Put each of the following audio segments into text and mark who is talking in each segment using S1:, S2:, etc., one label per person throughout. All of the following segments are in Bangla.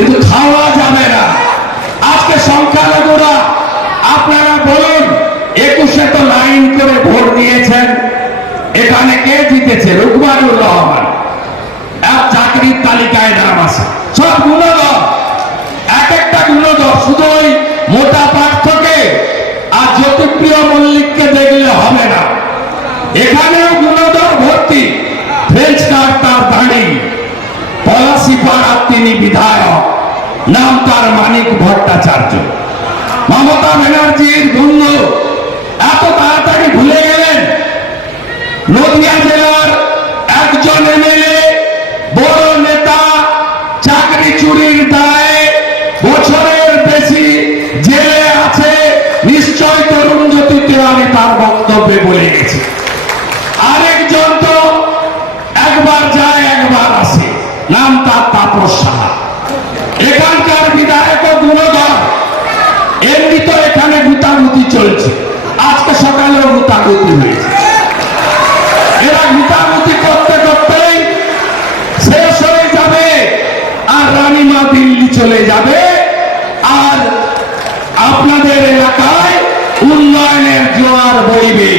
S1: কিন্তু খাওয়া যাবে না। আজকে সংখ্যালঘুরা, আপনারা বলুন, একুশে তো লাইন করে ভোট দিয়েছেন। এখানে কে জিতেছে? রুকমানুর রহমান এক চাকরির তালিকায় নাম আছে। সব গুণধর, এক একটা গুণধর, শুধু ওই মোটা পার্থকে আর জ্যোতিপ্রিয় মল্লিককে দেখলে হবে না। এখানেও গুণধর ভর্তি ফ্রেঞ্চ কার্ড তার দাঁড়ি পলাশি পাড়ার তিনি বিধায়ক নাম তার মানিক ভট্টাচার্য। মমতা ব্যানার্জির বন্ধু এত তাড়াতাড়ি ভুলে গেলেন? নদিয়া জেলার একজন এমএলএ, বড় নেতা, চাকরি চুরির দায়ে বছরের বেশি জেলে আছে তরুণ আমি তার বক্তব্যে গেছি। আরেকজন তো একবার যায়, একবার আসে। নাম তার তাপস সাহা। এমনি তো এখানে গুতাগুতি চলছে। আজকে সকালেও গুতাগুতি হয়েছে। এরা গুতাগুতি করতে করতেই শেষ হয়ে যাবে আর দিল্লি চলে যাবে। আর আপনাদের এলাকায় উন্নয়নের জোয়ার বইবে।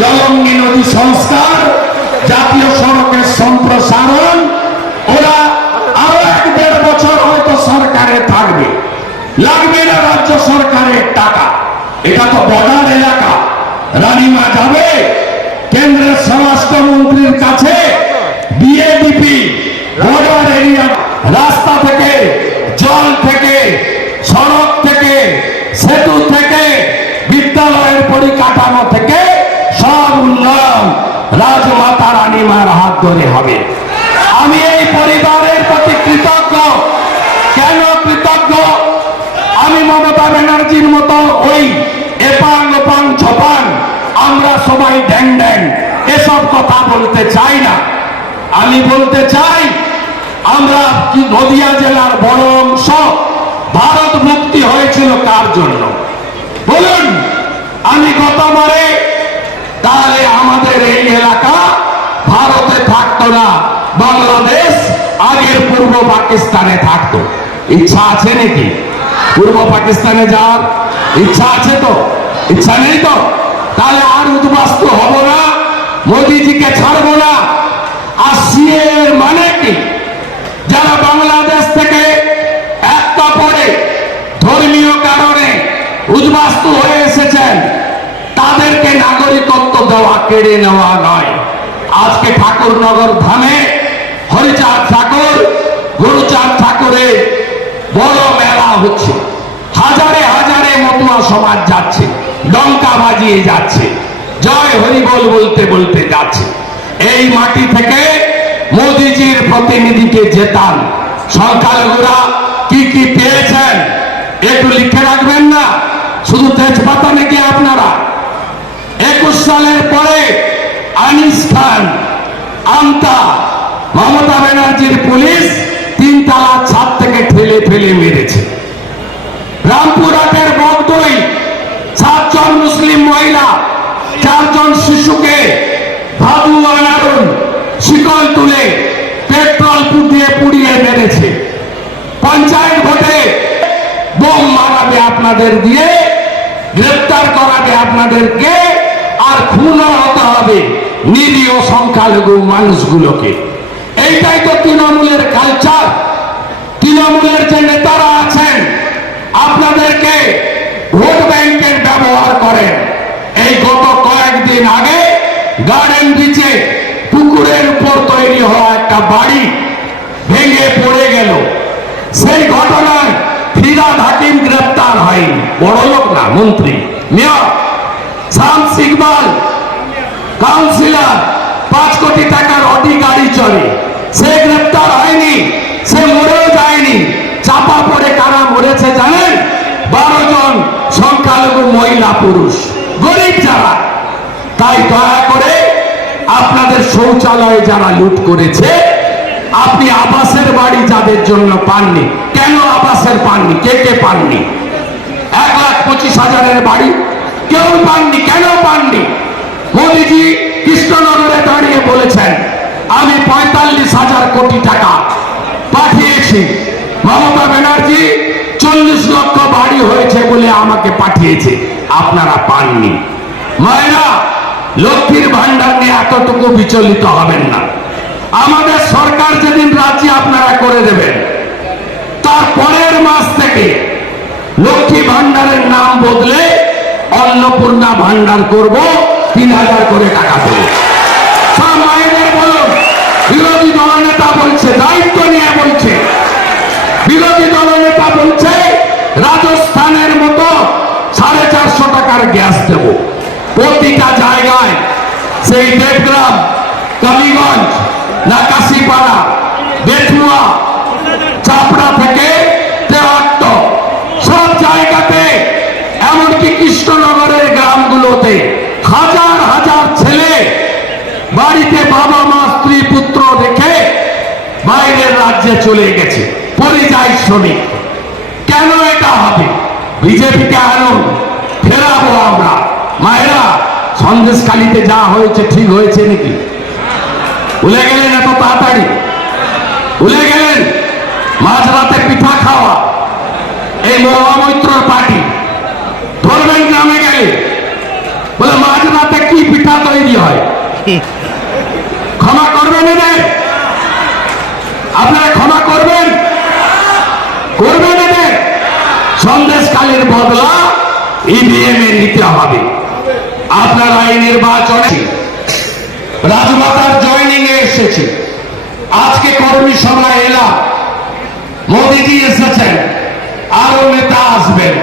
S1: জলঙ্গি নদী সংস্কার, জাতীয় সড়কের সম্প্রসারণ, ওরা লাগবে না রাজ্য সরকারের টাকা। এটা তো বর্ডার এলাকা। রানীমা যাবে? কেন্দ্রের স্বরাষ্ট্রমন্ত্রীর কাছে বিএডিপি বর্ডার এরিয়া রাস্তা থেকে, জল থেকে, সড়ক থেকে, সেতু থেকে, বিদ্যালয়ের পরিকাঠামো থেকে সব উন্নয়ন রাজমাতা রানীমার হাত ধরে হবে। আমি এই পরিবারের প্রতি কৃতজ্ঞ কেন কৃতজ্ঞ আমি মমতা ব্যানার্জির মতো ওই এপাং ওপাং ঝপাং, আমরা সবাই ড্যাং ড্যাং, এসব কথা বলতে চাই না। আমি বলতে চাই, আমরা কি নদিয়া জেলার বড় অংশ, ভারত মুক্তি হয়েছিল কার জন্য? বলুন, আমি গতবারে তাহলে আমাদের এই এলাকা ভারতে থাকতো না, বাংলাদেশ আগের পূর্ব পাকিস্তানে থাকতো। ইচ্ছা আছে নাকি? পূর্ব পাকিস্তানে যাওয়ার ইচ্ছা আছে তো? ইচ্ছা নেই তো? তাহলে আর উদ্বাস্তু হব না, মোদিজিকে ছাড়বো না। আর সিএ এর মানে কি? যারা বাংলাদেশ থেকে একটা পরে ধর্মীয় কারণে উদ্বাস্তু হয়ে এসেছেন, তাদেরকে নাগরিকত্ব দেওয়া, কেড়ে নেওয়া নয়। আজকে ঠাকুরনগর ধামে হরিচাঁদ ঠাকুর, গুরুচাঁদ ঠাকুরের বড় মেলা হচ্ছে। হাজারে হাজারে মতুয়া সমাজ যাচ্ছে ডঙ্কা বাজিয়ে যাচ্ছে, জয় হরিবল বলতে বলতে যাচ্ছে। এই মাটি থেকে মোদিজির প্রতিনিধিকে জেতান। সংখ্যালঘুরা কি কি পেয়েছেন? একটু লিখে রাখবেন না? শুধু তেজপাতা নাকি আপনারা? একুশ সালের পরে আনিস খান, আমতা, মমতা ব্যানার্জির পুলিশ তিন তালা ছাদ থেকে ঠেলে ঠেলে মেরেছে। রামপুরহাটের বগদই সাতজন মুসলিম মহিলা, চারজন শিশুকে ভাদু আনারুন শিকল তুলে পেট্রোল দিয়ে পুড়িয়ে মেরেছে। পঞ্চায়েত ভোটে বোম মারাবে আপনাদের দিয়ে, গ্রেপ্তার করাবে আপনাদেরকে, আর খুন হতে হবে নিরীহ সংখ্যালঘু মানুষগুলোকে। এইটাই তো তৃণমূলের কালচার তৃণমূলের যে নেতারা আছেন আপনাদেরকে ভোট ব্যাংকের ব্যবহার করেন। এই গত কয়েকদিন আগে গার্ডেন বিচে পুকুরের উপর তৈরি হওয়া একটা বাড়ি ভেঙে পড়ে গেল। সেই ঘটনায় ফিরাদ হাকিম গ্রেপ্তার হয়নি। বড় লোক না, মন্ত্রী। মেয়র শামস ইকবাল কাউন্সিলর, পাঁচ কোটি টাকার গাড়ি চড়ে সে গ্রেপ্তার হয়নি, সে মরেও যায়নি চাপা পড়ে কারা মরেছে জানেন বারো জন মহিলা পুরুষ, গরিব যারা, তাই দয়া করে আপনাদের শৌচালয়ে যারা লুট করেছে, আপনি আবাসের বাড়ি যাদের জন্য পাননি, কেন আবাসের পাননি, কে কে পাননি? এক লাখ পঁচিশ হাজারের বাড়ি, কেউ পাননি, কেন পাননি? মোদিজি কৃষ্ণনগরে দাঁড়িয়ে বলেছেন, আমি পঁয়তাল্লিশ হাজার কোটি টাকা পাঠিয়েছি। মমতা পঁচিশ লক্ষ বাড়ি হয়েছে বলে আমাকে পাঠিয়েছে। আপনারা পাননি। মায়েরা, লক্ষ্মীর ভান্ডার নিয়ে এতটুকু বিচলিত হবেন না। আমাদের সরকার যেদিন রাজ্যে আপনারা করে দেবেন, তার পরের মাস থেকে লক্ষ্মী ভান্ডারের নাম বদলে অন্নপূর্ণা ভান্ডার করব, তিন হাজার করে টাকা দেবো। সব মায়েদের বলুন, বিরোধী দল নেতা বলছে, দায়িত্ব নিয়ে বলছে। বিরোধী দল নেতা বলছে, রাজস্থানের মতো সাড়ে চারশো টাকার গ্যাস দেব। প্রতিটা জায়গায় সেই দেবগ্রাম, কালীগঞ্জ নাকাশিপাড়া বেথুয়া, চাপড়া থেকে তেহাট্ট, সব জায়গাতে, এমনকি কৃষ্ণনগরের গ্রামগুলোতে হাজার হাজার ছেলে বাড়িতে বাবা, মা, স্ত্রী, পুত্র রেখে বাইরের রাজ্যে চলে গেছে, পরিযায়ী শ্রমিক। কেন এটা হবে? বিজেপিকে আনুন ফেরাবো আমরা। মায়েরা, সন্দেশখালিতে যা হয়েছে ঠিক হয়েছে নাকি? ভুলে গেলেন এত তাড়াতাড়ি? ভুলে গেলেন? মাঝরাতে পিঠা খাওয়া। এই মহামৈত্রর পার্টি। ধরবেন গ্রামে গেলে। বলে, মাঝরাতে কি পিঠা তৈরি হয়? ক্ষমা করবেন এদের? আপনারা ক্ষমা করবেন? করবেন সন্দেশকালের বদলা ইভিএম এ নিতে হবে আপনারা এই নির্বাচনে রাজমাতার জয়নিং এ এসেছে। আজকে কর্মী সভায় এলাম। মোদিজি এসেছেন। আরও নেতা আসবেন।